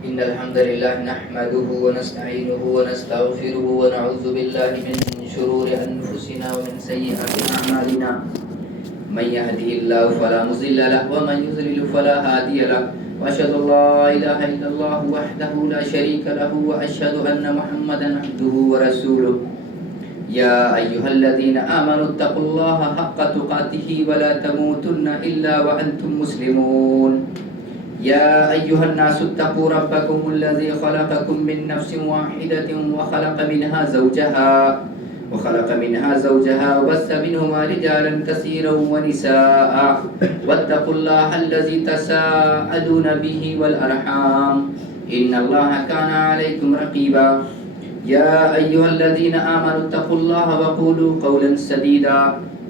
إن الحمد لله نحمده ونستعينه ونستغفره ونعوذ بالله من شرور أنفسنا ومن سيئات أعمالنا من يهده الله فلا مضل له ومن يضلل فلا هادي له وأشهد أن لا إله إلا الله وحده لا شريك له وأشهد أن محمدا عبده ورسوله يا أيها الذين آمنوا اتقوا الله حق تقاته ولا تموتن إلا وأنتم مسلمون يا أيها الناس اتقوا ربكم الذي خلقكم من نفس واحدة وخلق منها زوجها وبث منهما رجالا كثيرا ونساء واتقوا الله الذي تساءلون به والأرحام إن الله كان عليكم رقيبا يا أيها الذين آمنوا اتقوا الله وقولوا قولا سديدا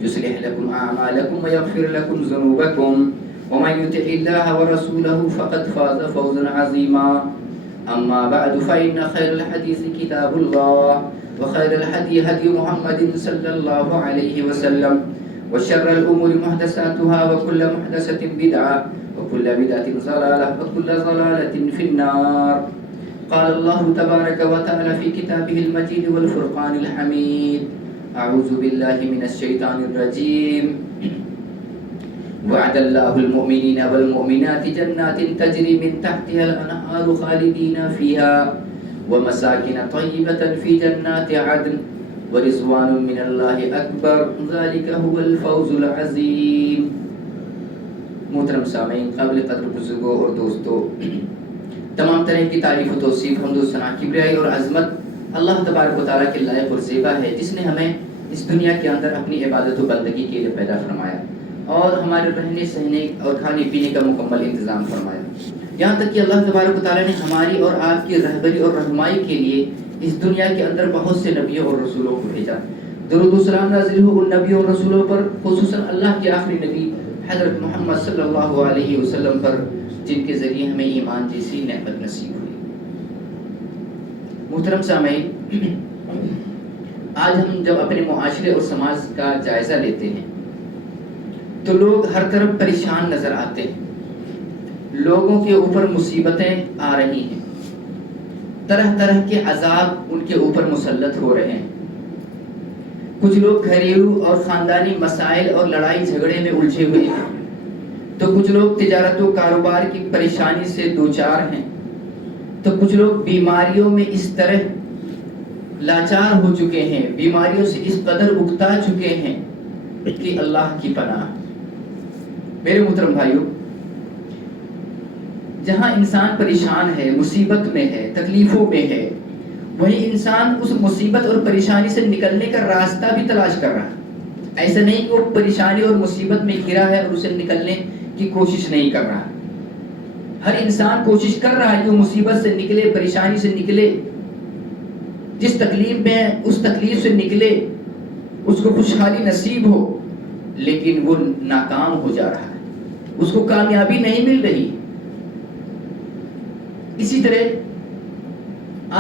يصلح لكم أعمالكم ويغفر لكم ذنوبكم ومن يطع الله ورسوله فقد فاز فوزا عظيما أما بعد فإن خير الحديث كتاب الله وخير الهدي هدي محمد صلى الله عليه وسلم وشر الأمور محدثاتها وكل محدثة بدعة وكل بدعة ضلالة وكل ضلالة في النار قال الله تبارك وتعالى في كتابه المجيد والفرقان الحميد أعوذ بالله من الشيطان الرجيم وعد الله المؤمنين والمؤمنات جنات تجري من تحتها الأنهار خالدين فيها ومساكن طيبة في جنات عدن ورضوان من الله أكبر ذلك هو الفوز العظيم. محترم سامعین، قابل قدر بزرگوں اور دوستوں، تمام طرح کی تعریف و توصیف، حمد و ثنا، کبریائی اور عظمت اللہ تبارک و تعالیٰ کے لائق اور زیبا ہے، جس نے ہمیں اس دنیا کے اندر اپنی عبادت و بندگی کے لیے پیدا فرمایا اور ہمارے رہنے سہنے اور کھانے پینے کا مکمل انتظام فرمایا. یہاں تک کہ اللہ تبارک و تعالیٰ نے ہماری اور آپ کی رہبری اور رہنمائی کے لیے اس دنیا کے اندر بہت سے نبیوں اور رسولوں کو بھیجا. درود و سلام نازل ہو ان نبیوں اور رسولوں پر، خصوصاً اللہ کے آخری نبی حضرت محمد صلی اللہ علیہ وسلم پر، جن کے ذریعے ہمیں ایمان جیسی نعمت نصیب ہوئی. محترم سامعین، آج ہم جب اپنے معاشرے اور سماج کا جائزہ لیتے ہیں تو لوگ ہر طرف پریشان نظر آتے ہیں. لوگوں کے اوپر مصیبتیں آ رہی ہیں، طرح طرح کے عذاب ان کے اوپر مسلط ہو رہے ہیں. کچھ لوگ گھریلو اور خاندانی مسائل اور لڑائی جھگڑے میں الجھے ہوئے ہیں، تو کچھ لوگ تجارت و کاروبار کی پریشانی سے دوچار ہیں، تو کچھ لوگ بیماریوں میں اس طرح لاچار ہو چکے ہیں، بیماریوں سے اس قدر اکتا چکے ہیں کہ اللہ کی پناہ. میرے محترم بھائیوں، جہاں انسان پریشان ہے، مصیبت میں ہے، تکلیفوں میں ہے، وہی انسان اس مصیبت اور پریشانی سے نکلنے کا راستہ بھی تلاش کر رہا ہے. ایسا نہیں کہ وہ پریشانی اور مصیبت میں گھرا ہے اور اسے نکلنے کی کوشش نہیں کر رہا. ہر انسان کوشش کر رہا ہے کہ وہ مصیبت سے نکلے، پریشانی سے نکلے، جس تکلیف میں اس تکلیف سے نکلے، اس کو خوشحالی نصیب ہو، لیکن وہ ناکام ہو جا رہا ہے، اس کو کامیابی نہیں مل رہی. اسی طرح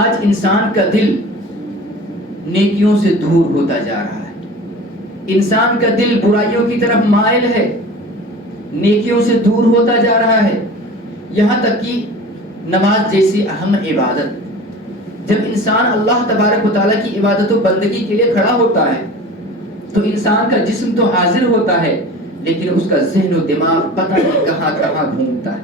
آج انسان کا دل نیکیوں سے دور ہوتا جا رہا ہے. انسان کا دل برائیوں کی طرف مائل ہے، نیکیوں سے دور ہوتا جا رہا ہے. یہاں تک کہ نماز جیسی اہم عبادت، جب انسان اللہ تبارک و تعالیٰ کی عبادت و بندگی کے لیے کھڑا ہوتا ہے تو انسان کا جسم تو حاضر ہوتا ہے، لیکن اس کا ذہن و دماغ پتہ نہیں کہاں کہاں گھومتا ہے.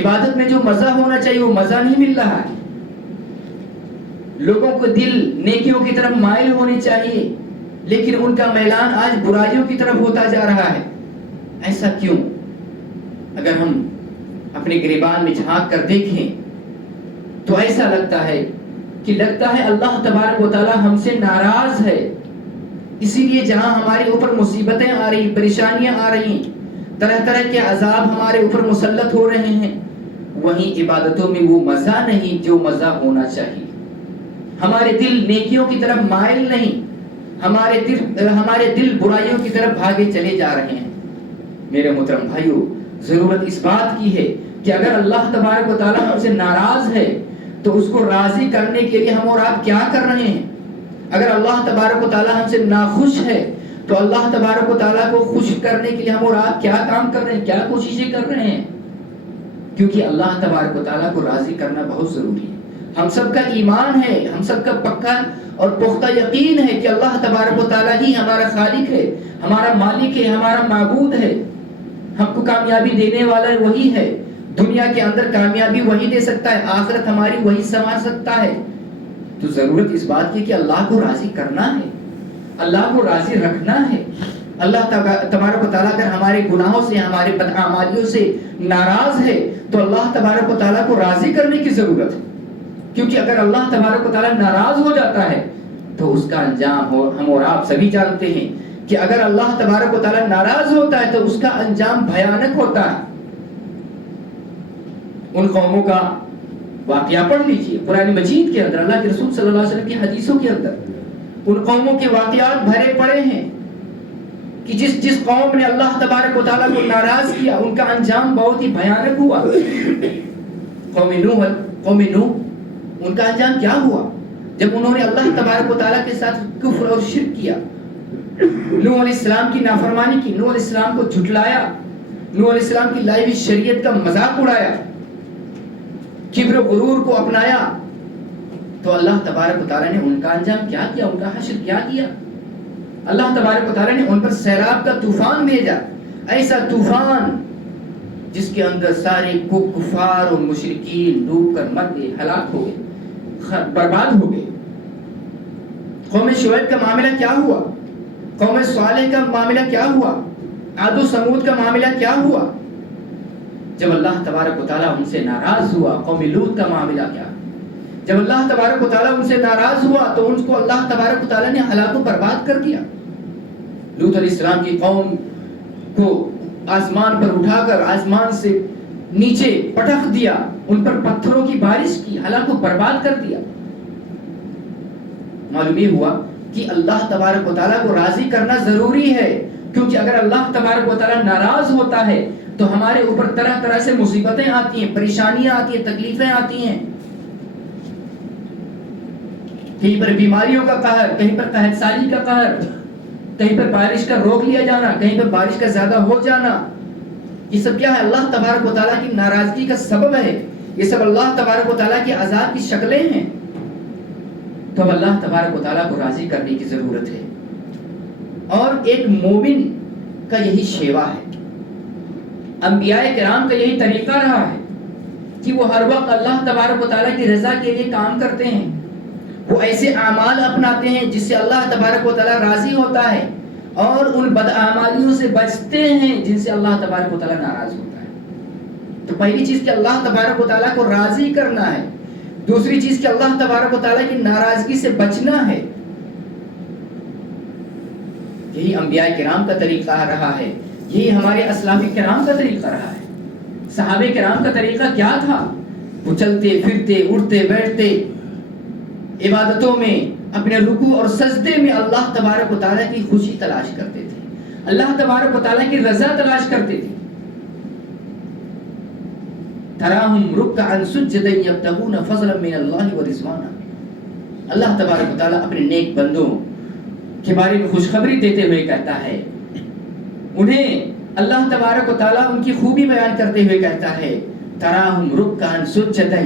عبادت میں جو مزہ ہونا چاہیے وہ مزہ نہیں مل رہا ہے. لوگوں کو دل نیکیوں کی طرف مائل ہونی چاہیے، لیکن ان کا میلان آج برائیوں کی طرف ہوتا جا رہا ہے. ایسا کیوں؟ اگر ہم اپنے گریبان میں جھانک کر دیکھیں تو ایسا لگتا ہے اللہ تبارک و تعالیٰ ہم سے ناراض ہے. اسی لیے جہاں ہمارے اوپر مصیبتیں آ رہی، پریشانیاں آ رہی، طرح طرح کے عذاب ہمارے اوپر مسلط ہو رہے ہیں، وہیں عبادتوں میں وہ مزہ نہیں جو مزہ ہونا چاہیے. ہمارے دل نیکیوں کی طرف مائل نہیں، ہمارے دل برائیوں کی طرف بھاگے چلے جا رہے ہیں. میرے محترم بھائیوں، ضرورت اس بات کی ہے کہ اگر اللہ تبارک و تعالیٰ ہم سے ناراض ہے تو اس کو راضی کرنے کے لیے ہم اور آپ کیا کر رہے ہیں. اگر اللہ تبارک و تعالیٰ ہم سے ناخوش ہے تو اللہ تبارک و تعالیٰ کو خوش کرنے کے لیے ہم اور آپ کیا کام کر رہے ہیں، کیا کوششیں کر رہے ہیں. کیونکہ اللہ تبارک و تعالیٰ کو راضی کرنا بہت ضروری ہے. ہم سب کا ایمان ہے, ہم سب کا پکا اور پختہ یقین ہے کہ اللہ تبارک و تعالیٰ ہی ہمارا خالق ہے, ہمارا مالک ہے, ہمارا معبود ہے. ہم کو کامیابی دینے والا وہی ہے. دنیا کے اندر کامیابی وہی دے سکتا ہے, آخرت ہماری وہی سنوار سکتا ہے. تو ضرورت اس بات کی کہ اللہ کو راضی کرنا ہے, اللہ کو راضی رکھنا ہے. اللہ تبارک و تعالیٰ اگر ہمارے گناہوں سے, ہمارے بدعمالیوں سے ناراض ہے تو اللہ تبارک و تعالیٰ کو راضی کرنے کی ضرورت ہے. کیونکہ اگر اللہ تبارک و تعالیٰ ناراض ہو جاتا ہے تو اس کا انجام ہم اور آپ سبھی جانتے ہیں کہ اگر اللہ تبارک و تعالیٰ ناراض ہوتا ہے تو اس کا انجام بھیانک ہوتا ہے. ان قوموں کا واقعہ پڑھ لیجئے قرآن مجید کے اندر, اللہ کے رسول صلی اللہ علیہ وسلم کی حدیثوں کے اندر ان قوموں کے واقعات بھرے پڑے ہیں کہ جس قوم نے اللہ تبارک و تعالیٰ کو ناراض کیا ان کا انجام بہت ہی بھیانک ہوا. قوم نوح ان کا انجام کیا ہوا جب انہوں نے اللہ تبارک و تعالیٰ کے ساتھ کفر اور شرک کیا, نوح علیہ السلام کی نافرمانی کی, نوح علیہ السلام کو جھٹلایا, نوح علیہ السلام کی لائی ہوئی شریعت کا مذاق اڑایا, کبر و غرور کو اپنایا, تو اللہ تبارک و تعالیٰ نے ان کا انجام کیا کیا, ان کا حشر کیا کیا. اللہ تبارک و تعالیٰ نے ان پر سیلاب کا طوفان بھیجا, ایسا طوفان جس کے اندر سارے کفار اور مشرکین ڈوب کر مر گئے, ہلاک ہو گئے, برباد ہو گئے. قوم شعیب کا معاملہ کیا ہوا, قوم صالح کا معاملہ کیا ہوا, عاد و سمود کا معاملہ کیا ہوا جب اللہ تبارک و تعالیٰ ان سے ناراض ہوا. قوم لوط کا معاملہ کیا, جب اللہ تبارک و تعالیٰ ان سے ناراض ہوا تو ان کو اللہ تبارک و تعالیٰ نے ہلاک و برباد کر دیا. لوط علیہ السلام کی قوم کو آسمان پر اٹھا کر آسمان سے نیچے پٹخ دیا, ان پر پتھروں کی بارش کی, ہلاک و برباد کر دیا. معلوم یہ ہوا کہ اللہ تبارک و تعالیٰ کو راضی کرنا ضروری ہے, کیونکہ اگر اللہ تبارک و تعالیٰ ناراض ہوتا ہے تو ہمارے اوپر طرح طرح سے مصیبتیں آتی ہیں, پریشانیاں آتی ہیں, تکلیفیں آتی ہیں. کہیں پر بیماریوں کا قہر, کہیں پر قحط سالی کا قہر, کہیں پر بارش کا روک لیا جانا, کہیں پر بارش کا زیادہ ہو جانا. یہ سب کیا ہے, اللہ تبارک و تعالیٰ کی ناراضگی کا سبب ہے. یہ سب اللہ تبارک و تعالیٰ کی عذاب کی شکلیں ہیں. تو اب اللہ تبارک و تعالیٰ کو راضی کرنے کی ضرورت ہے, اور ایک مومن کا یہی شیوا ہے, انبیاء کرام کا یہی طریقہ رہا ہے کہ وہ ہر وقت اللہ تبارک و تعالیٰ کی رضا کے لیے کام کرتے ہیں. وہ ایسے اعمال اپناتے ہیں جس سے اللہ تبارک و تعالیٰ راضی ہوتا ہے, اور ان بدعمالیوں سے بچتے ہیں جن سے اللہ تبارک و تعالیٰ ناراض ہوتا ہے. تو پہلی چیز کہ اللہ تبارک و تعالیٰ کو راضی کرنا ہے, دوسری چیز کہ اللہ تبارک و تعالیٰ کی ناراضگی سے بچنا ہے. یہی انبیاء کرام کا طریقہ رہا ہے, یہی ہمارے اسلاف کرام کا طریقہ رہا ہے. صحابہ کرام کا طریقہ کیا تھا, وہ چلتے پھرتے اٹھتے بیٹھتے عبادتوں میں, اپنے رکوع اور سجدے میں اللہ تبارک و تعالیٰ کی خوشی تلاش کرتے تھے, اللہ تبارک و تعالیٰ کی رضا تلاش کرتے تھے. تراہم رکعا سجدا یبتغون فضلا من اللہ ورضوانا. اللہ تبارک و تعالیٰ اپنے نیک بندوں کے بارے میں خوشخبری دیتے ہوئے کہتا ہے, انہیں اللہ تبارک و تعالیٰ ان کی خوبی بیان کرتے ہوئے کہتا ہے, تراہم رکعا سجدا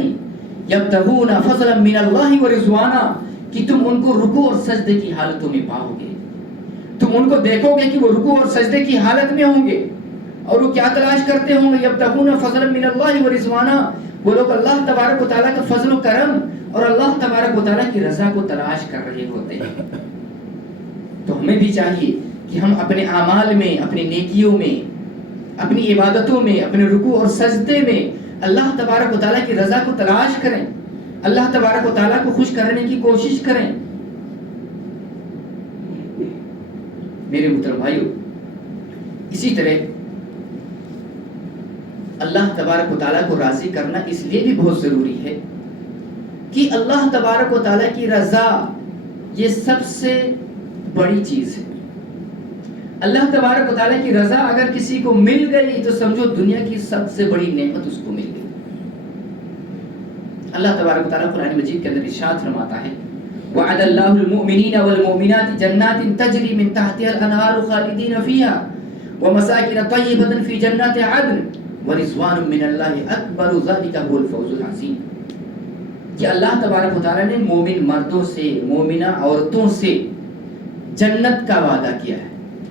یبتغون فضلا من اللہ ورضوانا, کہ تم ان کو رکوع اور سجدے کی حالتوں میں پاؤ گے, تم ان کو دیکھو گے کہ وہ رکوع اور سجدے کی حالت میں ہوں گے, اور وہ کیا تلاش کرتے ہوں گے, یبتغون فضلا من اللہ ورضوانا, وہ لوگ اللہ تبارک و تعالیٰ کا فضل و کرم اور اللہ تبارک و تعالیٰ کی رضا کو تلاش کر رہے ہوتے ہیں. تو ہمیں بھی چاہیے کہ ہم اپنے اعمال میں, اپنی نیکیوں میں, اپنی عبادتوں میں, اپنے رکوع اور سجدے میں اللہ تبارک و تعالیٰ کی رضا کو تلاش کریں, اللہ تبارک و تعالیٰ کو خوش کرنے کی کوشش کریں. میرے محترم بھائیو, اسی طرح اللہ تبارک و تعالیٰ کو راضی کرنا اس لیے بھی بہت ضروری ہے کہ اللہ تبارک و تعالیٰ کی رضا یہ سب سے بڑی چیز ہے. اللہ تبارک و تعالیٰ کی رضا اگر کسی کو مل گئی تو سمجھو دنیا کی سب سے بڑی نعمت اس کو مل گئی. اللہ تبارک و تعالیٰ قرآن مجید کے اندر ارشاد فرماتا ہے, وعد اللہ المؤمنین والمؤمنات جنات تجری من تحتها الانہار خالدین فیہا ومساکن طیبۃ فی جنات عدن ورضوان من اللہ اکبر ذلک هو الفوز العظیم، کہ اللہ تبارک و تعالیٰ نے مومن مردوں سے مومنہ عورتوں سے جنت کا وعدہ کیا ہے،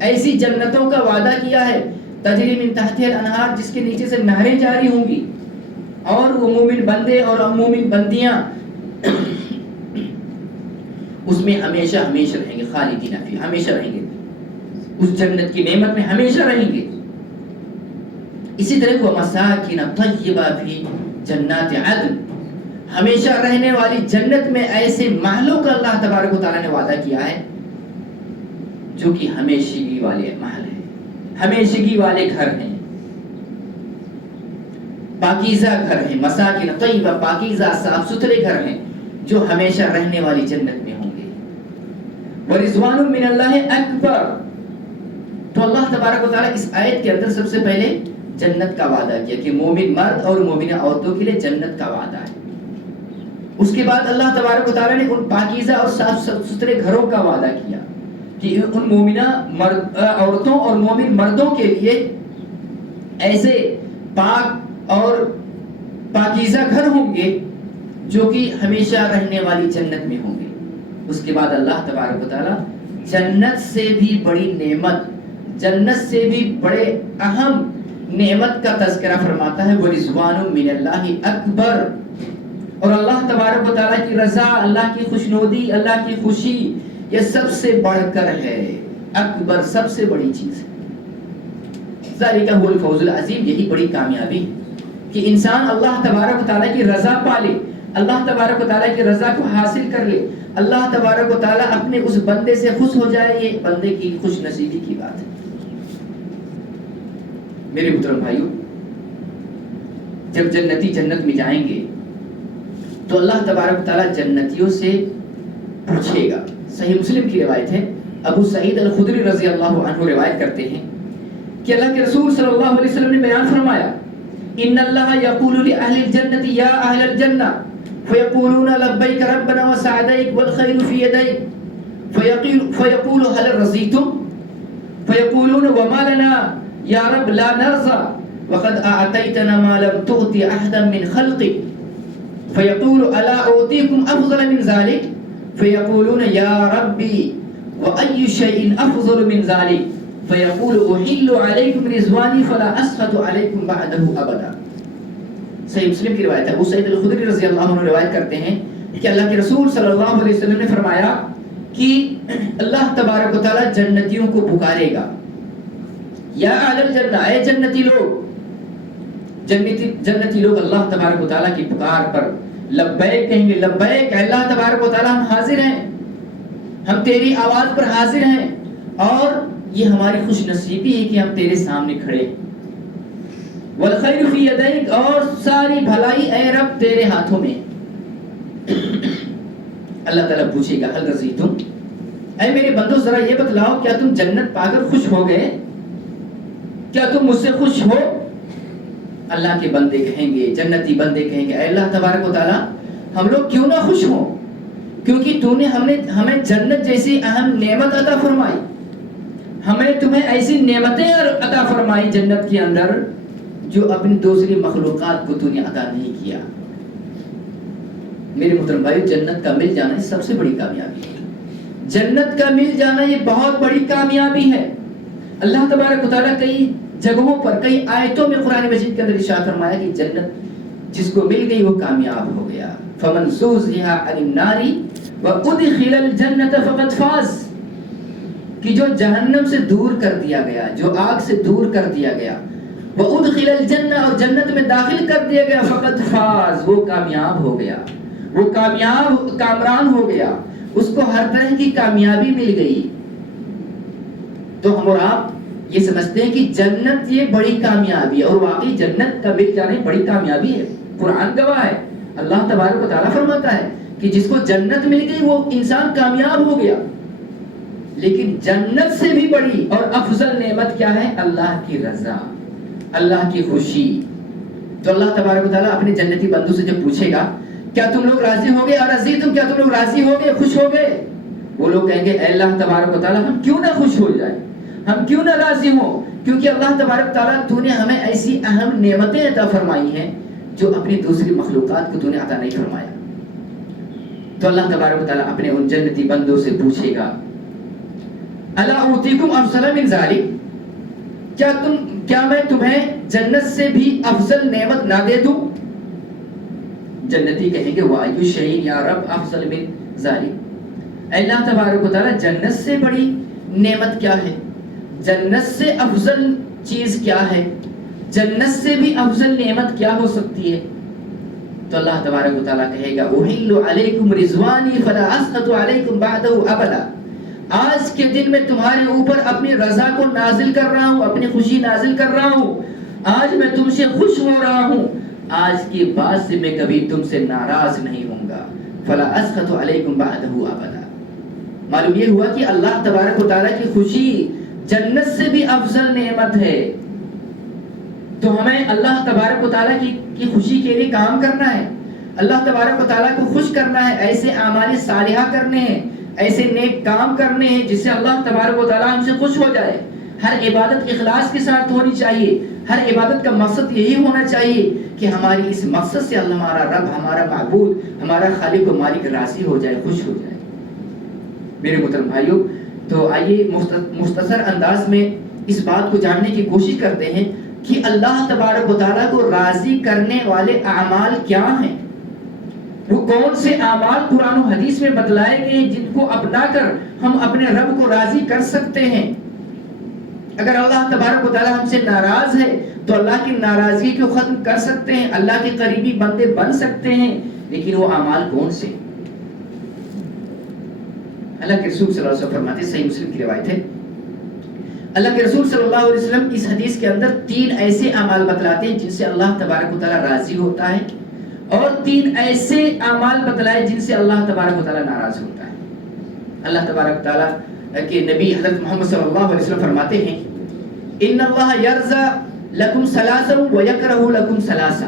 ایسی جنتوں کا وعدہ کیا ہے تجری من تحتها الانہار، جس کے نیچے سے نہریں جاری ہوں گی، اور وہ مومن بندے اور مومن بندیاں اس میں ہمیشہ ہمیشہ رہیں گے، خالدین فی، ہمیشہ رہیں گے، اس جنت کی نعمت میں ہمیشہ رہیں گے۔ اسی طرح وہ مساکن طیبہ فی جنات عدن، ہمیشہ رہنے والی جنت میں ایسے محلوں کا اللہ تبارک و تعالیٰ نے وعدہ کیا ہے جو کہ ہمیشگی والے محل ہیں، ہمیشگی والے گھر ہیں، پاکیزہ گھر ہیں، مساکن طیبہ، پاکیزہ صاف ستھرے گھر ہیں جو ہمیشہ رہنے والی جنت میں ہوں گے۔ ورضوان من اللہ اکبر، تو اللہ تبارک و تعالیٰ اس آیت کے اندر سب سے پہلے جنت کا وعدہ کیا کہ مومن مرد اور مومنہ عورتوں کے لیے جنت کا وعدہ ہے۔ اس کے بعد اللہ تبارک و تعالیٰ نے ان پاکیزہ اور صاف ستھرے گھروں کا وعدہ کیا کہ ان مومنہ عورتوں اور مومن مردوں کے لیے ایسے پاک اور پاکیزہ گھر ہوں گے جو کہ ہمیشہ رہنے والی جنت میں ہوں گے۔ اس کے بعد اللہ تبارک و تعالیٰ جنت سے بھی بڑی نعمت، جنت سے بھی بڑے اہم نعمت کا تذکرہ فرماتا ہے، وَرِضْوَانٌ مِّنَ اللَّهِ اکبر، اور اللہ تبارک و تعالیٰ کی رضا، اللہ کی خوشنودی، اللہ کی خوشی، یہ سب سے بڑھ کر ہے، اکبر سب سے بڑی چیز ہے۔ ذَلِكَ هُوَ الْفَوْزُ الْعَظِيمُ، یہی بڑی کامیابی کہ انسان اللہ تبارک و تعالیٰ کی رضا پالے، اللہ تبارک و تعالیٰ کی رضا کو حاصل کر لے، اللہ تبارک و تعالیٰ اپنے اس بندے سے خوش ہو جائے، یہ بندے کی خوش نصیبی کی بات ہے۔ میرے محترم بھائیو، جب جنتی جنت میں جائیں گے تو اللہ تبارک و تعالیٰ جنتیوں سے پوچھے گا۔ صحیح مسلم کی روایت ہے، ابو سعید الخدری رضی اللہ عنہ روایت کرتے ہیں کہ اللہ کے رسول صلی اللہ علیہ وسلم نے بیان فرمایا، ان اللہ یقول لأہل الجنت یا اہل الجنہ فیقولون لبیک ربنا وسعدیک والخیر فی یدیک فیقول هل رضیتم فیقولون وما لنا یا رب لا نرضى وقد اعطیتنا ما لم تؤت احدا من خلقک فیقول الا اعطیکم افضل من ذلك فیقولون یا ربی وای شیء افضل من ذلك فیقول احل علیکم رضوانی فلا اسخط علیکم بعده ابدا۔ صحیح مسلم کی روایت ہے، ابو سعید الخدری رضی اللہ عنہ روایت کرتے ہیں کہ اللہ کے رسول صلی اللہ علیہ وسلم نے فرمایا کہ اللہ تبارک و تعالیٰ جنتیوں کو پکارے گا، یا اہل الجنہ، اے جنتی لوگ، جنتی لوگ اللہ تبارک و تعالیٰ کی پکار پر لبیک کہیں گے، لبیک اللہ تبارک و تعالیٰ ہم حاضر ہیں، ہم تیری آواز پر حاضر ہیں، اور یہ ہماری خوش نصیبی ہے کہ ہم تیرے سامنے کھڑے ہیں، والخیر فی یدیک، اور ساری بھلائی اے رب تیرے ہاتھوں میں۔ اللہ تعالیٰ پوچھے گا هل رضیتم، اے میرے بندو ذرا یہ بتلاؤ کیا تم جنت پا کر خوش ہو گئے، کیا تم مجھ سے خوش ہو؟ اللہ کے بندے کہیں گے، جنتی بندے کہیں گے، اے اللہ تبارک و تعالیٰ ہم لوگ کیوں نہ خوش ہوں، کیونکہ تو نے ہمیں جنت جیسی اہم نعمت عطا فرمائی، ہمیں تمہیں ایسی نعمتیں عطا فرمائی جنت کے اندر جو اپنی دوسری مخلوقات کو تو نے عطا نہیں کیا۔ میرے محترم بھائیو، جنت کا مل جانا یہ سب سے بڑی کامیابی ہے، جنت کا مل جانا یہ بہت بڑی کامیابی ہے۔ اللہ تبارک و تعالیٰ کئی جگہوں پر، کئی آیتوں میں قرآن مجید کے اندر ارشاد فرمایا کہ جنت جس کو مل گئی وہ کامیاب ہو گیا، فمن زحزح عن النار وادخل الجنۃ فقد فاز، کہ جو جہنم سے دور کر دیا گیا، جو آگ سے دور کر دیا گیا، وادخل الجنہ، اور جنت میں داخل کر دیا گیا، فقد فاز، وہ کامیاب ہو گیا، وہ کامران ہو گیا، اس کو ہر طرح کی کامیابی مل گئی۔ تو ہم اور آپ یہ سمجھتے ہیں کہ جنت یہ بڑی کامیابی ہے، اور واقعی جنت کا مل جانا بڑی کامیابی ہے، قرآن گواہ ہے، اللہ تبارک و تعالیٰ فرماتا ہے کہ جس کو جنت مل گئی وہ انسان کامیاب ہو گیا۔ لیکن جنت سے بھی بڑی اور افضل نعمت کیا ہے؟ اللہ کی رضا، اللہ کی خوشی۔ تو اللہ تبارک و تعالیٰ اپنے جنتی بندوں سے جب پوچھے گا کیا تم لوگ راضی ہو گئے، ارضیتم، کیا تم لوگ راضی ہو گئے، خوش ہو گئے؟ وہ لوگ کہیں گے اے اللہ تبارک و تعالیٰ ہم کیوں نہ خوش ہو جائیں، ہم کیوں نہ راضی ہوں، کیونکہ اللہ تبارک تعالیٰ تو نے ہمیں ایسی اہم نعمتیں عطا فرمائی ہیں جو اپنی دوسری مخلوقات کو تو نے عطا نہیں فرمایا. تو اللہ تبارک تعالیٰ اپنے ان جنتی بندوں سے پوچھے گا الا اوتیکم افضل من ذالک، کیا میں تمہیں جنت سے بھی افضل نعمت نہ دے دوں؟ جنتی کہیں گے وَأَيُّ شَيْءٍ یا رب افضل من ذالک، اے اللہ تبارک و تعالیٰ جنت سے بڑی نعمت کیا ہے، جنت سے افضل چیز کیا ہے، جنت سے بھی افضل نعمت کیا ہو سکتی ہے؟ تو اللہ تبارک و تعالیٰ کہے گا اُحِلُّ عَلَيْكُمْ رِضْوَانِي فَلَا أَسْخَطُ عَلَيْكُمْ بَعْدَهُ أَبَدًا، آج کے دن میں تمہارے اوپر اپنی رضا کو نازل کر رہا ہوں، اپنی خوشی نازل کر رہا ہوں، آج میں تم سے خوش ہو رہا ہوں، آج کے بعد سے میں کبھی تم سے ناراض نہیں ہوں گا. فَلَا أَسْخَطُ عَلَيْكُمْ بَعْدَهُ أَبَدًا. معلوم یہ ہوا کہ اللہ تبارک و تعالیٰ کی خوشی جنت سے بھی افضل نعمت ہے. تو ہمیں اللہ تبارک و تعالیٰ کی خوشی کے لیے کام کرنا ہے، اللہ تبارک و تعالیٰ کو خوش کرنا ہے، ایسے اعمال صالحہ کرنے ہیں، ایسے نیک کام کرنے ہیں جس سے اللہ تبارک و تعالیٰ ہم سے خوش ہو جائے. ہر عبادت اخلاص کے ساتھ ہونی چاہیے، ہر عبادت کا مقصد یہی ہونا چاہیے کہ ہماری اس مقصد سے اللہ ہمارا رب، ہمارا معبود، ہمارا خالق و مالک راضی ہو جائے، خوش ہو جائے. میرے محترم بھائیوں، تو آئیے مختصر انداز میں اس بات کو جاننے کی کوشش کرتے ہیں کہ اللہ تبارک و تعالیٰ کو راضی کرنے والے اعمال کیا ہیں، وہ کون سے اعمال قرآن و حدیث میں بتلائے گئے ہیں جن کو اپنا کر ہم اپنے رب کو راضی کر سکتے ہیں. اگر اللہ تبارک و تعالیٰ ہم سے ناراض ہے تو اللہ کی ناراضگی کو ختم کر سکتے ہیں، اللہ کے قریبی بندے بن سکتے ہیں، لیکن وہ اعمال کون سے؟ اللہ کے رسول صلی اللہ علیہ وسلم فرماتے ہیں، صحیح مسلم کی روایت ہے، اللہ کے رسول صلی اللہ علیہ وسلم اس حدیث کے اندر 3 ایسے اعمال بتلاتے ہیں جن سے اللہ تبارک و تعالیٰ راضی ہوتا ہے، اور 3 ایسے اعمال بتلائے جن سے اللہ تبارک و تعالیٰ ناراض ہوتا ہے. اللہ تبارک و تعالیٰ کے نبی حضرت محمد صلی اللہ علیہ وسلم فرماتے ہیں ان اللہ یرضى لکم ثلاثا ویکرہ لکم ثلاثا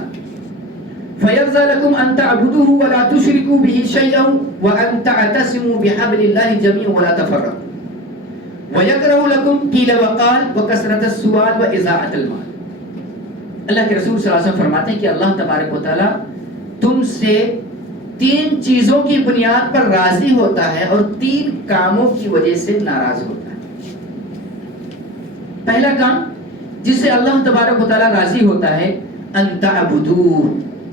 فیرضى لکم ان تعبدوه ولا تشرکوا به شیئا وان تعتصموا بحبل اللہ جميعا ولا تفرقوا ویکرہ لکم قیل وقال وکثرة السؤال واضاعة المال. اللہ کے رسول صلی اللہ علیہ وسلم فرماتے ہیں کہ اللہ تبارک و تعالیٰ تم سے 3 چیزوں کی بنیاد پر راضی ہوتا ہے اور 3 کاموں کی وجہ سے ناراض ہوتا ہے. پہلا کام جس سے اللہ تبارک و تعالیٰ راضی ہوتا ہے ان تعبدوہ،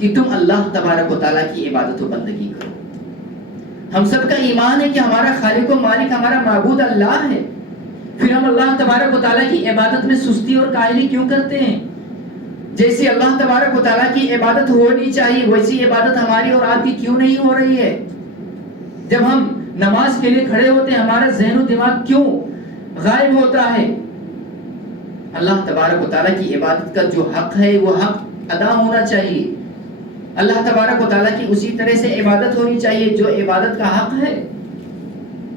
کہ تم اللہ تبارک و تعالیٰ کی عبادت و بندگی کرو. ہم سب کا ایمان ہے کہ ہمارا خالق و مالک، ہمارا معبود اللہ ہے، پھر ہم اللہ تبارک و تعالیٰ کی عبادت میں سستی اور کاہلی کیوں کرتے ہیں؟ جیسی اللہ تبارک و تعالیٰ کی عبادت ہونی چاہیے ویسی عبادت ہماری اور آپ کی کیوں نہیں ہو رہی ہے؟ جب ہم نماز کے لیے کھڑے ہوتے ہیں ہمارا ذہن و دماغ کیوں غائب ہوتا ہے؟ اللہ تبارک و تعالیٰ کی عبادت کا جو حق ہے وہ حق ادا ہونا چاہیے. اللہ تبارک و تعالیٰ کی اسی طرح سے عبادت ہونی چاہیے جو عبادت کا حق ہے.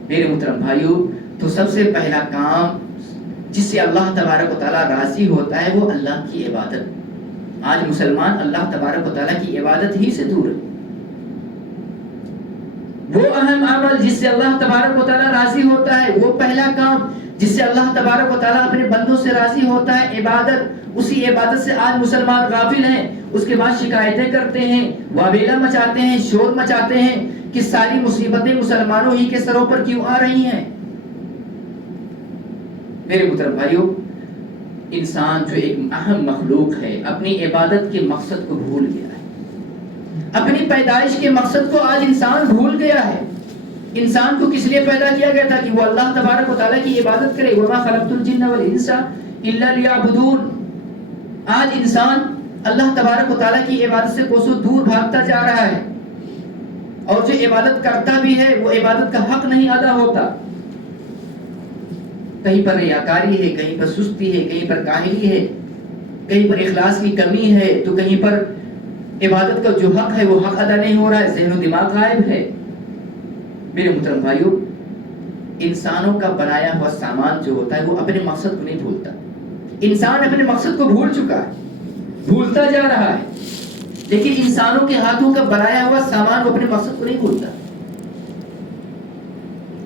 میرے محترم بھائیوں، تو سب سے پہلا کام جس سے اللہ تبارک و تعالیٰ راضی ہوتا ہے وہ اللہ کی عبادت. آج مسلمان اللہ تبارک و تعالیٰ کی عبادت ہی سے دور ہے. وہ اہم عمل جس سے اللہ تبارک و تعالیٰ راضی ہوتا ہے، وہ پہلا کام جس سے اللہ تبارک و تعالیٰ اپنے بندوں سے راضی ہوتا ہے، عبادت. اسی عبادت سے آج مسلمان غافل ہیں، اس کے بعد شکایتیں کرتے ہیں، وابیلا مچاتے ہیں، شور مچاتے ہیں کہ ساری مصیبتیں مسلمانوں ہی کے سروں پر کیوں آ رہی ہیں. میرے محترم بھائیوں، انسان جو ایک اہم مخلوق ہے اپنی عبادت کے مقصد کو بھول گیا ہے. اپنی پیدائش کے مقصد کو آج انسان بھول گیا ہے. انسان کو کس لیے پیدا کیا گیا تھا؟ کہ وہ اللہ تبارک و تعالیٰ کی عبادت کرے. وَمَا خَلَقْتُ الْجِنَّ وَالْإِنسَ إِلَّا لِيَعْبُدُونَ. آج انسان اللہ تبارک و تعالیٰ کی عبادت سے کوسوں دور بھاگتا جا رہا ہے، اور جو عبادت کرتا بھی ہے وہ عبادت کا حق نہیں ادا ہوتا. کہیں پر ریاکاری ہے، کہیں پر سستی ہے، کہیں پر کاہلی ہے، کہیں پر اخلاص کی کمی ہے، تو کہیں پر عبادت کا جو حق ہے وہ حق ادا نہیں ہو رہا ہے، ذہن و دماغ غائب ہے. میرے محترم بھائیوں، انسانوں کا بنایا ہوا سامان جو ہوتا ہے وہ اپنے مقصد کو نہیں بھولتا. انسان اپنے مقصد کو بھول چکا ہے، بھولتا جا رہا ہے، لیکن انسانوں کے ہاتھوں کا بنایا ہوا سامان وہ اپنے مقصد کو نہیں بھولتا.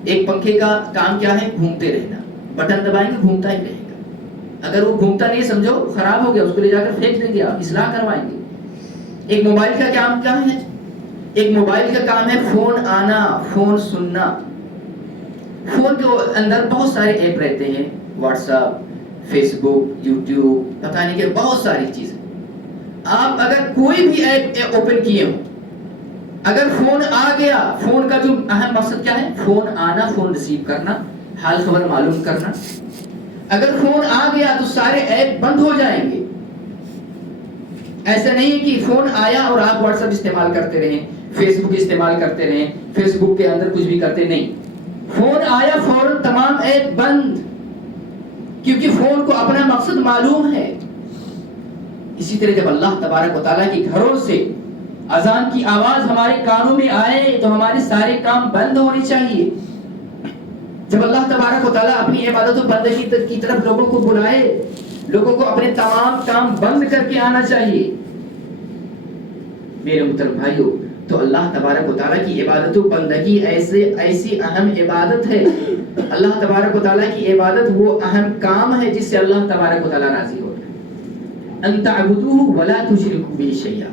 ایک پنکھے کا کام کیا ہے؟ گھومتے رہنا. بٹن دبائیں گے گھومتا ہی رہے گا. اگر وہ گھومتا نہیں سمجھو خراب ہو گیا، اس کو لے جا کر پھینک دیں گے، آپ اصلاح کروائیں گے۔ ایک موبائل کا کام کیا ہے؟ ایک موبائل کا کام ہے فون آنا، فون سننا۔ فون کے اندر بہت سارے ایپ رہتے ہیں، واٹس ایپ، فیس بک، یوٹیوب، پتہ نہیں کہ بہت ساری چیزیں۔ آپ اگر کوئی بھی ایپ اوپن کیے ہوں، اگر فون آ گیا، فون کا جو اہم مقصد کیا ہے؟ فون آنا، فون ریسیو کرنا، حال خبر معلوم کرنا۔ اگر فون آ گیا تو سارے ایپ بند ہو جائیں گے۔ ایسا نہیں کہ فون آیا اور آپ واٹس ایپ استعمال کرتے رہیں، فیس بک استعمال کرتے رہیں، فیس بک کے اندر کچھ بھی کرتے نہیں۔ فون آیا فوراً تمام ایپ بند، کیونکہ فون کو اپنا مقصد معلوم ہے۔ اسی طرح جب اللہ تبارک و تعالیٰ کی گھروں سے اذان کی آواز ہمارے کانوں میں آئے تو ہمارے سارے کام بند ہونے چاہیے۔ جب اللہ تبارک و تعالیٰ اپنی عبادت و بندگی کی طرف لوگوں کو بلائے، لوگوں کو اپنے تمام کام بند کر کے آنا چاہیے۔ میرے محترم بھائیوں، تو اللہ تبارک و تعالیٰ کی عبادت و بندگی ایسی اہم عبادت ہے۔ اللہ تبارک و تعالیٰ کی عبادت وہ اہم کام ہے جس سے اللہ تبارک و تعالیٰ راضی ہوتا ہے۔ ان تعبدوہ ولا تشرکوا بہ شیئا۔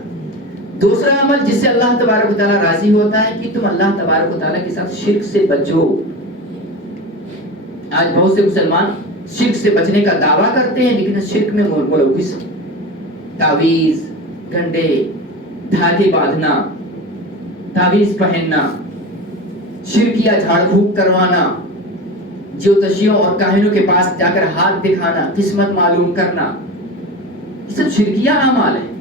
دوسرا عمل جس سے اللہ تبارک و تعالیٰ راضی ہوتا ہے کہ تم اللہ تبارک و تعالیٰ کے ساتھ شرک سے بچو۔ آج بہت سے مسلمان شرک سے بچنے کا دعویٰ کرتے ہیں، لیکن شرک میں ملوث ہیں۔ تعویذ، گنڈے، دھاگے باندھنا، تعویذ پہننا، شرکیہ جھاڑ پھونک کروانا، جیوتشیوں اور کاہنوں کے پاس جا کر ہاتھ دکھانا، قسمت معلوم کرنا، یہ سب شرکیہ اعمال ہیں۔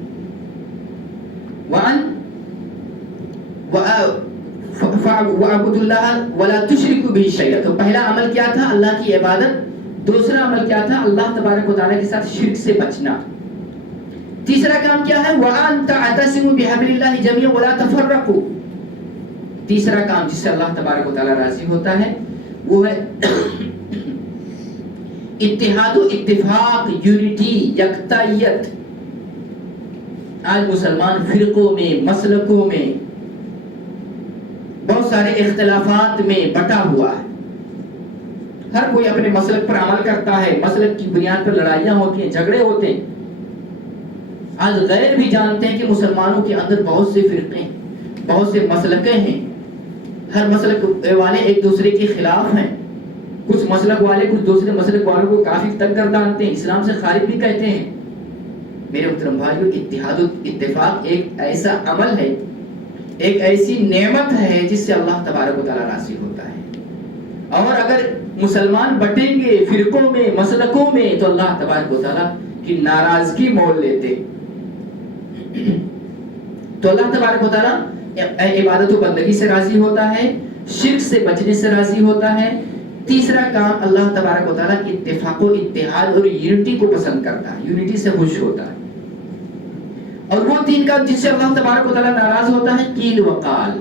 وَاعْبُدُوا اللَّهَ وَلَا تُشْرِكُوا بِهِ شَيْئًا۔ تو پہلا عمل کیا تھا؟ اللہ کی عبادت۔ دوسرا عمل کیا تھا؟ اللہ تبارک و تعالیٰ کے ساتھ شرک سے بچنا۔ تیسرا کام کیا ہے؟ وَأَن تَعْتَصِمُوا بِحَبْلِ اللَّهِ جَمِيعًا وَلَا تَفَرَّقُوا۔ تیسرا کام جس سے اللہ تبارک و تعالیٰ راضی ہوتا ہے وہ ہے اتحاد و اتفاق، یونٹی، یکتائیت۔ آج مسلمان فرقوں میں، مسلکوں میں، بہت سارے اختلافات میں بٹا ہوا ہے۔ ہر کوئی اپنے مسلک پر عمل کرتا ہے، مسلک کی بنیاد پر لڑائیاں ہوتی ہیں، جھگڑے ہوتے ہیں۔ آج غیر بھی جانتے ہیں کہ مسلمانوں کے اندر بہت سے فرقے ہیں، بہت سے مسلکیں ہیں۔ ہر مسلک والے ایک دوسرے کے خلاف ہیں۔ کچھ مسلک والے کچھ دوسرے مسلک والوں کو کافی تنگ کر ڈالتے ہیں، اسلام سے خارج بھی کہتے ہیں۔ میرے محترم بھائیوں، اتحاد و اتفاق ایک ایسا عمل ہے، ایک ایسی نعمت ہے جس سے اللہ تبارک و تعالیٰ راضی ہوتا ہے۔ اور اگر مسلمان بٹیں گے فرقوں میں، مسلکوں میں، تو اللہ تبارک و تعالیٰ کی ناراضگی مول لیتے۔ تو اللہ تبارک و تعالیٰ عبادت و بندگی سے راضی ہوتا ہے، شرک سے بچنے سے راضی ہوتا ہے۔ تیسرا کام اللہ تبارک و تعالیٰ اتفاق و اتحاد اور یونٹی کو پسند کرتا ہے، یونٹی سے خوش ہوتا ہے۔ اور وہ تین کام جس سے اللہ تبارک و تعالیٰ ناراض ہوتا ہے، قیل وقال۔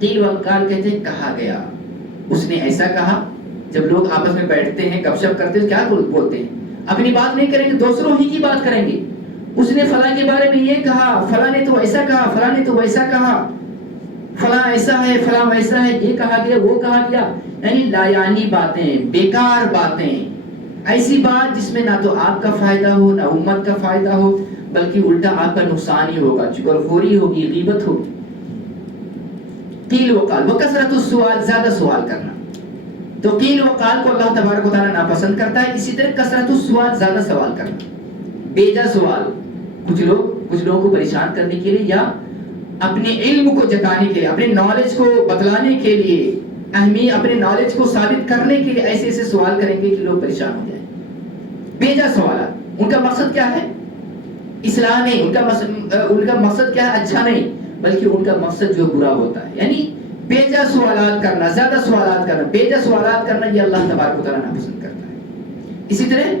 قیل وقال کہتے ہیں کہا گیا، اس نے ایسا کہا۔ جب لوگ آپس میں بیٹھتے ہیں، گپ شپ کرتے ہیں، کیا بولتے ہیں؟ اپنی بات نہیں کریں گے، دوسروں ہی کی بات کریں گے۔ اس نے فلاں کے بارے میں یہ کہا، فلاں نے تو ایسا کہا، فلاں نے تو ویسا کہا، فلاں ایسا ہے، فلاں ویسا ہے، یہ کہا گیا، وہ کہا گیا۔ یعنی لا یعنی باتیں، بیکار باتیں، ایسی بات جس میں نہ تو آپ کا فائدہ ہو، نہ امت کا فائدہ ہو، بلکہ الٹا آپ کا نقصان ہی ہوگا، چغلخوری ہوگی، غیبت ہوگی۔ قیل وقال، وکثرت السؤال، زیادہ سوال کرنا۔ تو قیل وقال کو اللہ تبارک و تعالیٰ ناپسند کرتا ہے۔ اسی طرح کثرت السؤال، زیادہ سوال کرنا، بیجا سوال، کچھ لوگوں کو پریشان کرنے کے لیے یا اپنے علم کو جتانے کے لیے، اپنے نالج کو بتلانے کے لیے، اپنے نالج کو ثابت کرنے کے لیے ایسے ایسے سوال کریں گے کہ لوگ پریشان ہو جائیں۔ بیجا سوالات، ان کا مقصد کیا ہے؟ اصلاح نہیں، ان کا مقصد کیا ہے؟ اچھا نہیں، بلکہ ان کا مقصد جو برا ہوتا ہے۔ یعنی بیجا سوالات کرنا، زیادہ سوالات کرنا، بیجا سوالات کرنا، یہ اللہ تبارک و تعالیٰ ناپسند کرتا ہے۔ اسی طرح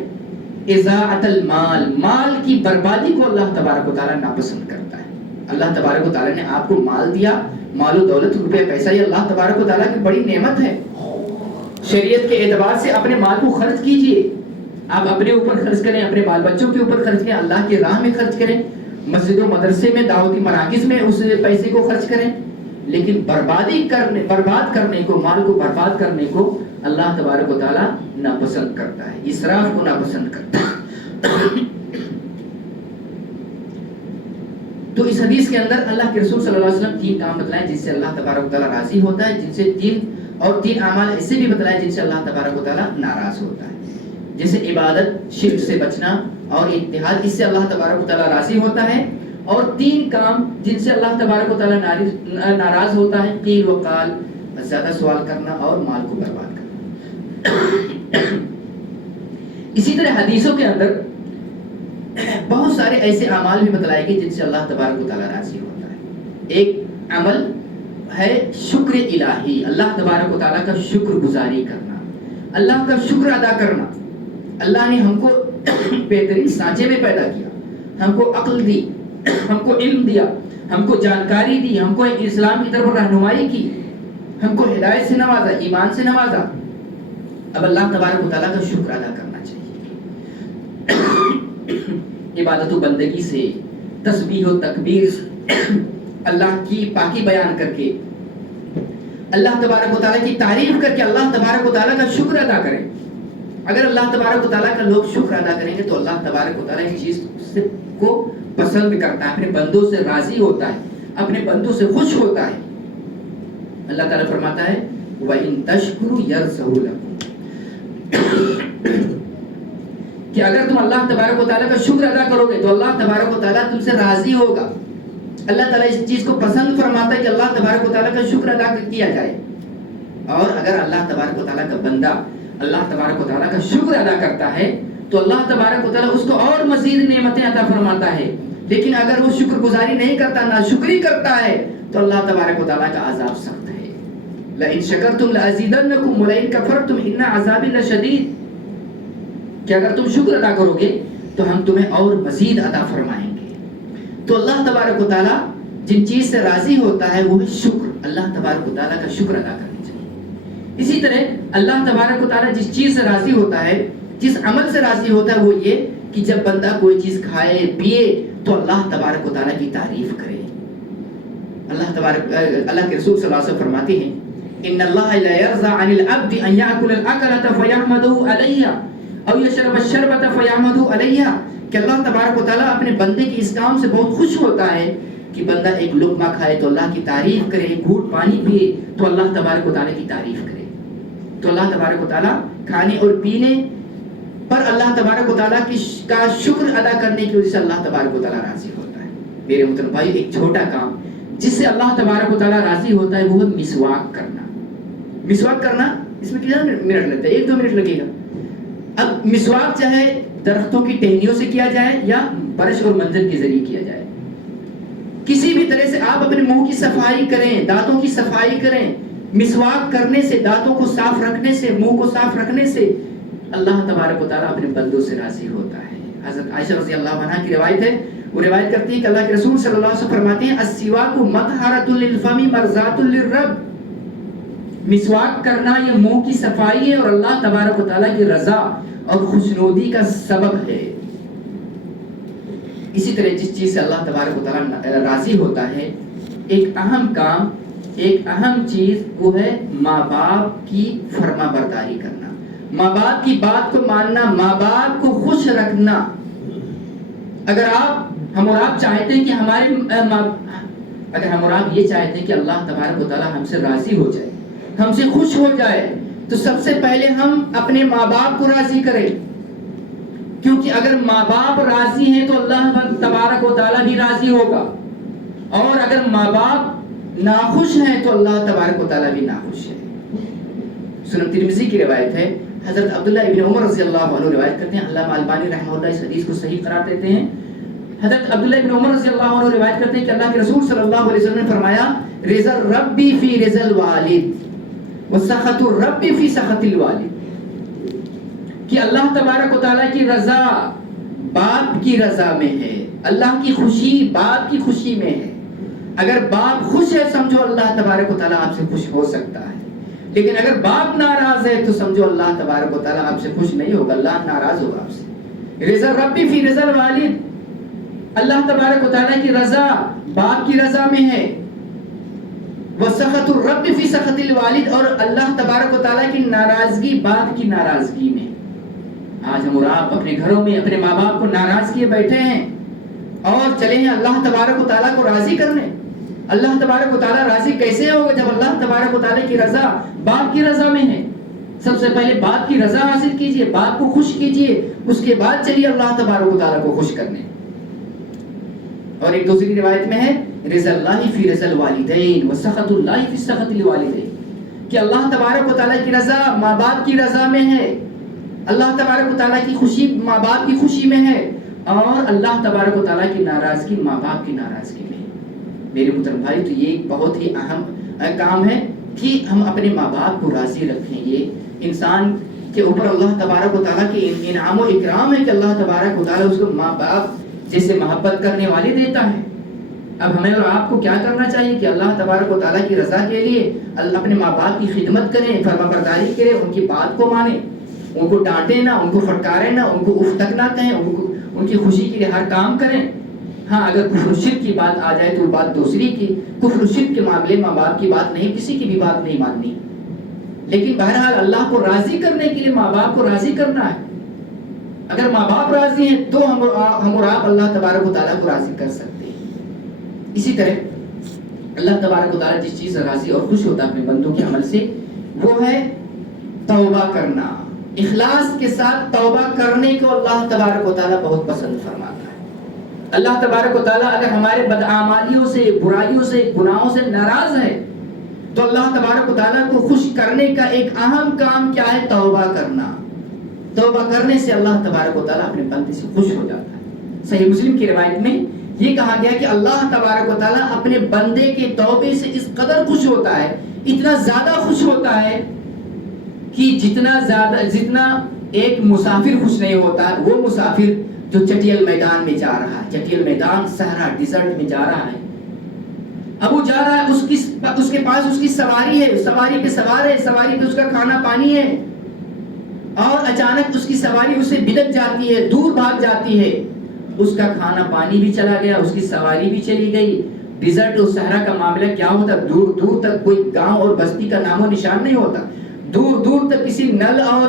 اضاعت المال، مال کی بربادی کو اللہ تبارک و تعالیٰ ناپسند کرتا ہے۔ اللہ تبارک و تعالیٰ نے آپ کو مال دیا، مال و دولت، روپے پیسہ، یہ اللہ تبارک و تعالیٰ کی بڑی نعمت ہے۔ شریعت کے اعتبار سے اپنے مال کو خرچ کیجئے، آپ اپنے اوپر خرچ کریں، اپنے بال بچوں کے اوپر خرچ کریں، اللہ کی راہ میں خرچ کریں، مسجد و مدرسے میں، دعوتی مراکز میں اس پیسے کو خرچ کریں۔ لیکن برباد کرنے کو، مال کو برباد کرنے کو اللہ تبارک و تعالیٰ ناپسند کرتا ہے، اسراف کو ناپسند کرتا ہے۔ تو اس حدیث کے اندر اللہ کے رسول صلی اللہ علیہ وسلم 3 کام بتلائے جن سے اللہ تبارک و تعالیٰ راضی ہوتا ہے، جن سے 3 اعمال ایسے بھی بتلائے جن سے اللہ تبارک و تعالیٰ ناراض ہوتا ہے، جیسے عبادت، شرک سے بچنا اور اتحاد، اس سے اللہ تبارک و تعالیٰ راضی ہوتا ہے، اور 3 کام جن سے اللہ تبارک و تعالیٰ ناراض ہوتا ہے، قیل و قال، زیادہ سوال کرنا اور مال کو برباد کرنا۔ اسی طرح حدیثوں کے اندر بہت سارے ایسے اعمال بھی بتلائے گئے جن سے اللہ تبارک و تعالیٰ راضی ہوتا ہے۔ ایک عمل ہے شکر الہی، اللہ تبارک و تعالیٰ کا شکر گزاری کرنا، اللہ کا شکر ادا کرنا۔ اللہ نے ہم کو بہترین سانچے میں پیدا کیا، ہم کو عقل دی، ہم کو علم دیا، ہم کو جانکاری دی، ہم کو اسلام کی طرف رہنمائی کی، ہم کو ہدایت سے نوازا، ایمان سے نوازا۔ اب اللہ تبارک و تعالیٰ کا شکر ادا کرنا چاہیے، عبادت و بندگی سے، تسبیح و تکبیر سے، اللہ کی پاکی بیان کر کے، اللہ تبارک و تعالیٰ کی تعریف کر کے اللہ تبارک و تعالیٰ کا شکر ادا کریں۔ اگر اللہ تبارک و تعالیٰ کا لوگ شکر ادا کریں گے تو اللہ تبارک و تعالیٰ اس چیز کو پسند کرتا ہے، اپنے بندوں سے راضی ہوتا ہے، اپنے بندوں سے خوش ہوتا ہے۔ اللہ تعالیٰ فرماتا ہے وَإِن تَشْكُرُوا يَرْزَقْهُ لَكُمْ، کہ اگر تم اللہ تبارک و تعالیٰ کا شکر ادا کرو گے تو اللہ تبارک و تعالیٰ تم سے راضی ہوگا۔ اللہ تعالیٰ اس چیز کو پسند فرماتا ہے کہ اللہ تبارک و تعالیٰ کا شکر ادا کیا جائے، اور اگر اللہ تبارک و تعالیٰ کا بندہ اللہ تبارک و تعالیٰ کا شکر ادا کرتا ہے تو اللہ تبارک و تعالیٰ اس کو اور مزید نعمتیں عطا فرماتا ہے۔ لیکن اگر وہ شکر گزاری نہیں کرتا، ناشکری کرتا ہے، تو اللہ تبارک و تعالیٰ کا عذاب سخت ہے۔ لَإِن شَكَرْتُمْ لَأَزِيدَنَّكُمْ وَلَئِن كَفَرْتُمْ إِنَّ عَذَابِي لَشَدِيدٌ، کہ اگر تم شکر ادا کرو گے تو ہم تمہیں اور مزید عطا فرمائیں گے۔ تو اللہ تبارک و تعالیٰ جن چیز سے راضی ہوتا ہے وہ ہے شکر، اللہ تبارک و تعالیٰ کا شکر ادا کرنا چاہیے۔ اسی طرح اللہ تبارک و تعالیٰ جس چیز سے راضی ہوتا ہے، جس عمل سے راضی ہوتا ہے، وہ یہ کہ جب بندہ کوئی چیز کھائے پیے تو اللہ تبارک و تعالیٰ کی تعریف کرے۔ اللہ کے رسول صلی اللہ علیہ وسلم فرماتے ہیں ان اللہ لا يرضى عن العبد ان ياكل الاكلة فيحمده عليها او يشرب الشربة فيحمده عليها، کہ اللہ تبارک و تعالیٰ اپنے بندے کے اس کام سے بہت خوش ہوتا ہے کہ بندہ ایک لقمہ کھائے تو اللہ کی تعریف کرے، ایک گھونٹ پانی پیے تو اللہ تبارک و تعالیٰ کی تعریف کرے۔ تو اللہ تبارک و تعالیٰ کھانے اور پینے پر اللہ تبارک و تعالیٰ کا شکر ادا کرنے کی وجہ سے اللہ تبارک و تعالیٰ راضی ہوتا ہے۔ میرے محترم بھائی، ایک چھوٹا کام جس سے اللہ تبارک و تعالیٰ راضی ہوتا ہے وہ ہے مسواک کرنا۔ مسواک کرنا اس میں کتنا منٹ لگتا ہے؟ 1-2 منٹ لگے گا۔ اب مسواک چاہے درختوں کی ٹہنیوں سے کیا جائے یا برش اور منجن کے ذریعے کیا جائے، کسی بھی طرح سے آپ اپنے منہ کی صفائی کریں، دانتوں کی صفائی کریں۔ مسواک کرنے سے، دانتوں کو صاف رکھنے سے، منہ کو صاف رکھنے سے اللہ تبارک و تعالیٰ اپنے بندوں سے راضی ہوتا ہے۔ حضرت عائشہ رضی اللہ عنہا کی روایت ہے، وہ روایت کرتی ہے کہ اللہ کے رسول صلی اللہ علیہ وسلم فرماتے ہیں السواک مطہرۃ للفم مرضات للرب، مسواک کرنا یہ منہ کی صفائی ہے اور اللہ تبارک و تعالیٰ کی رضا اور خوشنودی کا سبب ہے۔ اسی طرح جس چیز سے اللہ تبارک و تعالیٰ راضی ہوتا ہے، ایک اہم کام، ایک اہم چیز وہ ہے ماں باپ کی فرما برداری کرنا، ماں باپ کی بات کو ماننا، ماں باپ کو خوش رکھنا۔ اگر ہم اور آپ چاہتے ہیں کہ اگر ہم اور آپ یہ چاہتے ہیں کہ اللہ تبارک و تعالیٰ ہم سے راضی ہو جائے، ہم سے خوش ہو جائے، تو سب سے پہلے ہم اپنے ماں باپ کو راضی کریں، کیونکہ اگر ماں باپ راضی ہیں تو اللہ تبارک و تعالیٰ بھی راضی ہوگا، اور اگر ماں باپ ناخوش ہیں تو اللہ تبارک و تعالیٰ بھی ناخوش ہے۔ سنن ترمذی کی روایت ہے، حضرت عبداللہ ابن عمر رضی اللہ عنہ روایت کرتے ہیں، علامہ البانی رحمہ اللہ اس حدیث کو صحیح قرار دیتے ہیں۔ حضرت عبداللہ ابن عمر رضی اللہ عنہ روایت کرتے ہیں کہ اللہ کے رسول صلی اللہ علیہ وسلم نے فرمایا رضا الرب فی رضا الوالد وسخط الرب فی سخط الوالد، کہ اللہ تبارک و تعالیٰ کی رضا باپ کی رضا میں ہے، اللہ کی خوشی باپ کی خوشی میں ہے۔ اگر باپ خوش ہے سمجھو اللہ تبارک و تعالیٰ آپ سے خوش ہو سکتا ہے، لیکن اگر باپ ناراض ہے تو سمجھو اللہ تبارک و تعالیٰ آپ سے خوش نہیں ہوگا، اللہ ناراض ہوگا آپ سے۔ رضا الرب فی رضا الوالد، اللہ تبارک و تعالیٰ کی رضا باپ کی رضا میں ہے۔ وسخط الرب فی سخط الوالد، اور اللہ تبارک و تعالیٰ کی ناراضگی باپ کی ناراضگی میں. آج ہم اور آپ اپنے گھروں میں اپنے ماں باپ کو ناراض کیے بیٹھے ہیں اور چلے ہیں اللہ تبارک و تعالیٰ کو راضی کرنے. اللہ تبارک و تعالیٰ راضی کیسے ہوگا جب اللہ تبارک و تعالیٰ کی رضا باپ کی رضا میں ہے. سب سے پہلے باپ کی رضا حاصل کیجئے، باپ کو خوش کیجئے، اس کے بعد چلیے اللہ تبارک و تعالیٰ کو خوش کرنے. اور ایک دوسری روایت میں ہے رضا اللہ فی رضا الوالدین وسخط اللہ فی سخط الوالدین، کہ اللہ تبارک و تعالیٰ کی رضا ماں باپ کی رضا میں ہے، اللہ تبارک و تعالیٰ کی خوشی ماں باپ کی خوشی میں ہے، اور اللہ تبارک و تعالیٰ کی ناراضگی ماں باپ کی ناراضگی میں ہے. میرے محترم بھائی، تو یہ ایک بہت ہی اہم کام ہے کہ ہم اپنے ماں باپ کو راضی رکھیں. یہ انسان کے اوپر اللہ تبارک و تعالیٰ کے انعام و اکرام ہے کہ اللہ تبارک و تعالیٰ اس کو ماں باپ جیسے محبت کرنے والے دیتا ہے. اب ہمیں اور آپ کو کیا کرنا چاہیے کہ اللہ تبارک و تعالیٰ کی رضا کے لیے اپنے ماں باپ کی خدمت کریں، فرما برداری کریں، ان کی بات کو مانیں، ان کو ڈانٹیں نہ، ان کو پھٹکاریں نہ، ان کو اف تک نہ کہیں، ان کی خوشی کے لیے ہر کام کریں. ہاں اگر کفر و شرک کی بات آ جائے تو بات دوسری کی. کفر و شرک کے معاملے ماں باپ کی بات نہیں، کسی کی بھی بات نہیں ماننی. لیکن بہرحال اللہ کو راضی کرنے کے لیے ماں باپ کو راضی کرنا ہے. اگر ماں باپ راضی ہیں تو ہم اور آپ اللہ تبارک و تعالیٰ کو راضی کر سکتے ہیں. اسی طرح اللہ تبارک و تعالیٰ جس چیز سے راضی اور خوش ہوتا ہے اپنے بندوں کے عمل سے، وہ ہے توبہ کرنا. اخلاص کے ساتھ توبہ کرنے کو اللہ تبارک و تعالیٰ بہت پسند فرماتا ہے. اللہ تبارک و تعالیٰ اگر ہمارے بدعمالیوں سے، برائیوں سے، گناہوں سے ناراض ہے تو اللہ تبارک و تعالیٰ کو خوش کرنے کا ایک اہم کام کیا ہے؟ توبہ کرنا. توبہ کرنے سے اللہ تبارک و تعالیٰ اپنے بندے سے خوش ہو جاتا ہے. صحیح مسلم کی روایت میں یہ کہا گیا کہ اللہ تبارک و تعالیٰ اپنے بندے کے توبے سے اس قدر خوش ہوتا ہے، اتنا زیادہ خوش ہوتا ہے کہ جتنا ایک مسافر خوش نہیں ہوتا، وہ مسافر جو چٹیل میدان میں جا رہا ہے، چٹیل میدان صحرا ڈیزرٹ میں جا رہا ہے. اب وہ جا رہا ہے، اس کے پاس اس کی سواری ہے، سواری پہ سوار ہے، سواری پہ اس کا کھانا پانی ہے، اور اچانک اس کی سواری اسے بلک جاتی ہے، دور بھاگ جاتی ہے. اس کا کھانا پانی بھی چلا گیا، اس کی سواری بھی چلی گئی. ڈیزرٹ اور صحرا کا معاملہ کیا ہوتا، دور دور تک کوئی گاؤں اور بستی کا نام و نشان نہیں ہوتا، دور دور تک کسی نل اور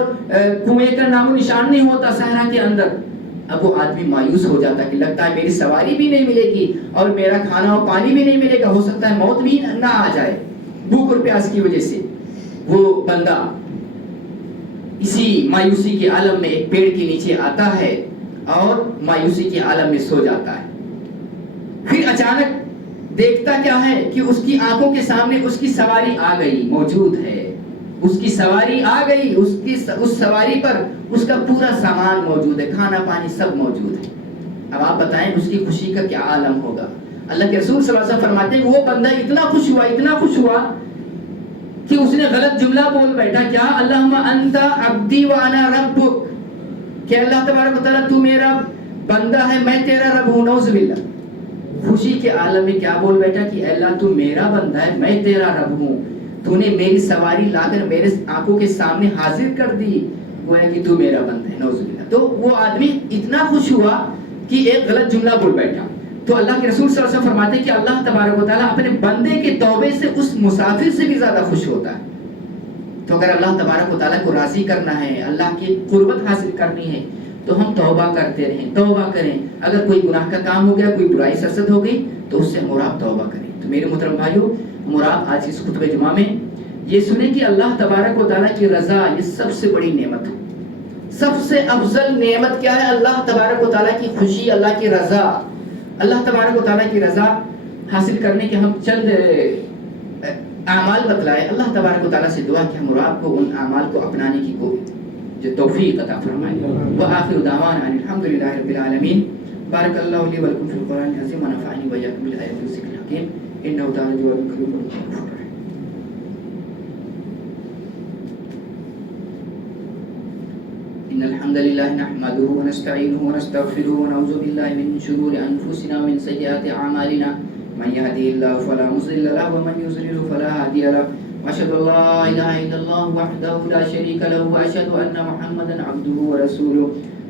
کنویں کا نام و نشان نہیں ہوتا صحرا کے اندر. اب وہ آدمی مایوس ہو جاتا کہ لگتا ہے میری سواری بھی نہیں ملے گی اور میرا کھانا اور پانی بھی نہیں ملے گا، ہو سکتا ہے موت بھی نہ آ جائے بھوک اور پیاس کی وجہ سے. وہ بندہ اسی مایوسی کے عالم میں ایک پیڑ کے نیچے آتا ہے اور مایوسی کے عالم میں سو جاتا ہے. پھر اچانک دیکھتا کیا ہے کہ اس کی آنکھوں کے سامنے اس کی سواری آ گئی، موجود ہے. اس کی سواری آ گئی، اس سواری پر اس کا پورا سامان موجود ہے، کھانا پانی سب موجود ہے. اب آپ بتائیں اس کی خوشی کا کیا عالم ہوگا. اللہ کے رسول صلی اللہ علیہ وسلم فرماتے ہیں وہ بندہ اتنا خوش ہوا کہ اس نے غلط جملہ بول بیٹھا. کیا؟ اللہم انت عبدی وانا ربک، کہ اللہ تبارک و تعالیٰ تو میرا بندہ ہے، میں تیرا رب ہوں. نعوذ باللہ. خوشی کے عالم میں کیا بول بیٹھا کہ اللہ تو میرا بندہ ہے، میں تیرا رب ہوں، تو نے میری سواری لا کر میرے آنکھوں کے سامنے حاضر کر دی، گویا کہ تو میرا بندہ ہے. نعوذ باللہ. تو وہ آدمی اتنا خوش ہوا کہ ایک غلط جملہ بول بیٹھا. تو اللہ کے رسول صلی اللہ علیہ وسلم فرماتے ہیں کہ اللہ تبارک و تعالیٰ اپنے بندے کے توبے سے اس مسافر سے بھی زیادہ خوش ہوتا ہے. تو اگر اللہ تبارک و تعالیٰ کو راضی کرنا ہے، اللہ کی قربت حاصل کرنی ہے، تو ہم توبہ کرتے رہیں، توبہ کریں. اگر کوئی گناہ کا کام ہو گیا، کوئی برائی سرزد ہو گئی، تو اس سے ہم اور آپ توبہ کریں. تو میرے محترم بھائیو، ہم اور آپ آج اس خطبہ جمعہ میں یہ سنیں کہ اللہ تبارک و تعالیٰ کی رضا یہ سب سے بڑی نعمت ہے. سب سے افضل نعمت کیا ہے؟ اللہ تبارک و تعالیٰ کی خوشی، اللہ کی رضا. اللہ تبارک و تعالیٰ کی رضا حاصل کرنے کے ہم چند اعمال بتلائے. اللہ تبارک و تعالیٰ سے دعا کہ ہم اور آپ کو ان اعمال کو اپنانے کی جو توفیق عطا فرمائے. وآخر دعوانا ان الحمدللہ رب العالمین. بارک اللہ لی ولکم فی القرآن العظیم ونفعنی وإیاکم بالآیات والذکر الحکیم. انہ تعالی جواد کریم غفور رحیم. إن الحمد لله نحمده ونستعينه ونستغفره ونعوذ بالله من شرور أنفسنا ومن سيئات أعمالنا من يهده الله فلا مضل له ومن يضلل فلا هادي له وأشهد أن لا إله إلا الله وحده لا شريك له وأشهد أن محمدا عبده ورسوله.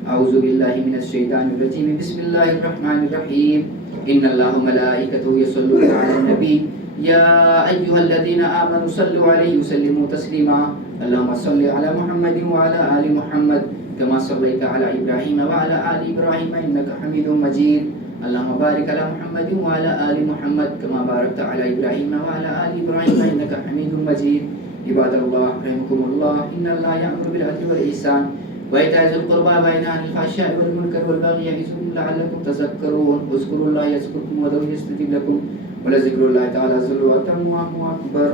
أعوذ بالله من الشيطان الرجيم. بسم الله الرحمن الرحيم. إن الله وملائكته يصلون على النبي يا أيها الذين آمنوا صلوا عليه وسلموا تسليما اللهم صل على محمد وعلى آل محمد كما صليت على إبراهيم وعلى آل إبراهيم إنك حميد مجيد اللهم بارك على محمد وعلى آل محمد كما باركت على إبراهيم وعلى آل إبراهيم إنك حميد مجيد عباد الله رحمكم الله إن الله يأمر بالعدل والإحسان وإيتاء ذي القربى وينهى عن الفحشاء والمنكر والبغي يعظكم لعلكم تذكرون واذكروا الله يذكركم وادعوه يستجب لكم ولذكر الله تعالى ذو العظيم أكبر